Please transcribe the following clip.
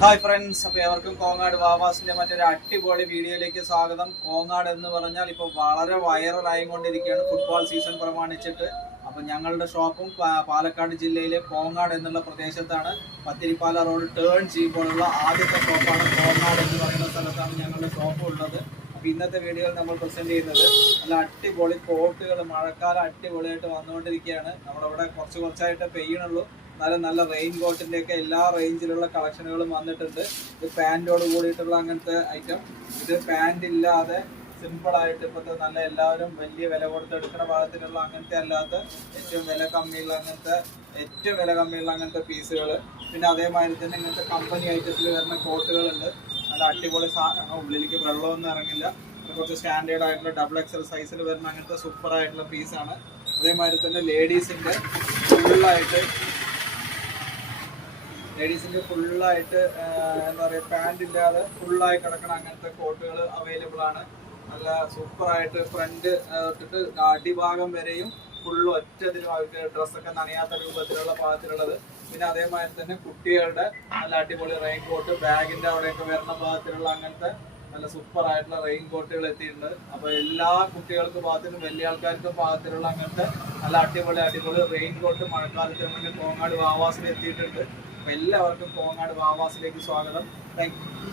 Hi friends, അപ്പോൾ എവർക്കും കോങ്ങാട് വാവാസിന്റെ മറ്റൊരു അടിപൊളി വീഡിയോയിലേക്ക് സ്വാഗതം. കോങ്ങാട് എന്ന് പറഞ്ഞാൽ ഇപ്പോൾ വളരെ വൈറലായിക്കൊണ്ടിരിക്കുകയാണ് ഫുട്ബോൾ സീസൺ പ്രമാണിച്ചിട്ട്. അപ്പോൾ ഞങ്ങളുടെ ഷോപ്പും പാലക്കാട് ജില്ലയിലെ കോങ്ങാട് എന്നുള്ള പ്രദേശത്താണ്. പത്തിരിപ്പാല റോഡ് ടേൺ ചെയ്യുമ്പോഴുള്ള ആദ്യത്തെ ഷോപ്പാണ് കോങ്ങാട് എന്ന് പറയുന്ന സ്ഥലത്താണ് ഞങ്ങളുടെ ഷോപ്പ് ഉള്ളത്. അപ്പോൾ ഇന്നത്തെ വീഡിയോയിൽ നമ്മൾ പ്രസന്റ് ചെയ്യുന്നത് നല്ല അടിപൊളി കോട്ടുകൾ, മഴക്കാലം അടിപൊളിയായിട്ട് വന്നുകൊണ്ടിരിക്കുകയാണ്. നമ്മുടെ കുറച്ചായിട്ട് പെയ്യണുള്ളൂ. നല്ല റെയിൻ കോട്ടിന്റെ ഒക്കെ എല്ലാ റേഞ്ചിലുള്ള കളക്ഷനുകളും വന്നിട്ടുണ്ട്. ഇത് പാൻറ്റോട് കൂടിയിട്ടുള്ള അങ്ങനത്തെ ഐറ്റം. ഇത് പാൻറ് ഇല്ലാതെ സിമ്പിൾ ആയിട്ട് ഇപ്പോഴത്തെ നല്ല എല്ലാവരും വലിയ വില കൊടുത്ത് എടുക്കുന്ന ഭാഗത്തിലുള്ള അങ്ങനത്തെ അല്ലാത്ത ഏറ്റവും വില കമ്മിയുള്ള അങ്ങനത്തെ പീസുകൾ. പിന്നെ അതേമാതിരി തന്നെ ഇങ്ങനത്തെ കമ്പനി ഐറ്റത്തിൽ വരുന്ന കോട്ടുകളുണ്ട്. നല്ല അടിപൊളി ഉള്ളിലേക്ക് വെള്ളമൊന്നും ഇറങ്ങില്ല. കുറച്ച് സ്റ്റാൻഡേർഡ് ആയിട്ടുള്ള ഡബിൾ എക്സൽ സൈസിൽ വരുന്ന അങ്ങനത്തെ സൂപ്പർ ആയിട്ടുള്ള പീസാണ്. അതേമാതിരി തന്നെ ലേഡീസിന്റെ ഫുള്ളായിട്ട് എന്താ പറയുക, പാൻറ് ഇല്ലാതെ ഫുള്ളായി കിടക്കണ അങ്ങനത്തെ കോട്ടുകൾ അവൈലബിൾ ആണ്. നല്ല സൂപ്പറായിട്ട് ഫ്രണ്ട് തൊട്ടിട്ട് അടിഭാഗം വരെയും ഫുള്ള് ഒറ്റതിലും അവർക്ക് ഡ്രസ്സൊക്കെ നനയാത്ത രൂപത്തിലുള്ള പാകത്തിലുള്ളത്. പിന്നെ അതേമാതിരി തന്നെ കുട്ടികളുടെ നല്ല അടിപൊളി റെയിൻ കോട്ട്, ബാഗിന്റെ അവിടെയൊക്കെ വരുന്ന ഭാഗത്തിലുള്ള അങ്ങനത്തെ നല്ല സൂപ്പർ ആയിട്ടുള്ള റെയിൻ കോട്ടുകൾ എത്തിയിട്ടുണ്ട്. അപ്പോൾ എല്ലാ കുട്ടികൾക്ക് ഭാഗത്തിനും വലിയ ആൾക്കാർക്ക് ഭാഗത്തിലുള്ള അങ്ങനത്തെ നല്ല അടിപൊളി റെയിൻ കോട്ട് മഴക്കാലത്ത് കോങ്ങാട് വാവാസിൽ എത്തിയിട്ടുണ്ട്. അപ്പോൾ എല്ലാവർക്കും കോങ്ങാട് വാവാസിലേക്ക് സ്വാഗതം. Thank you.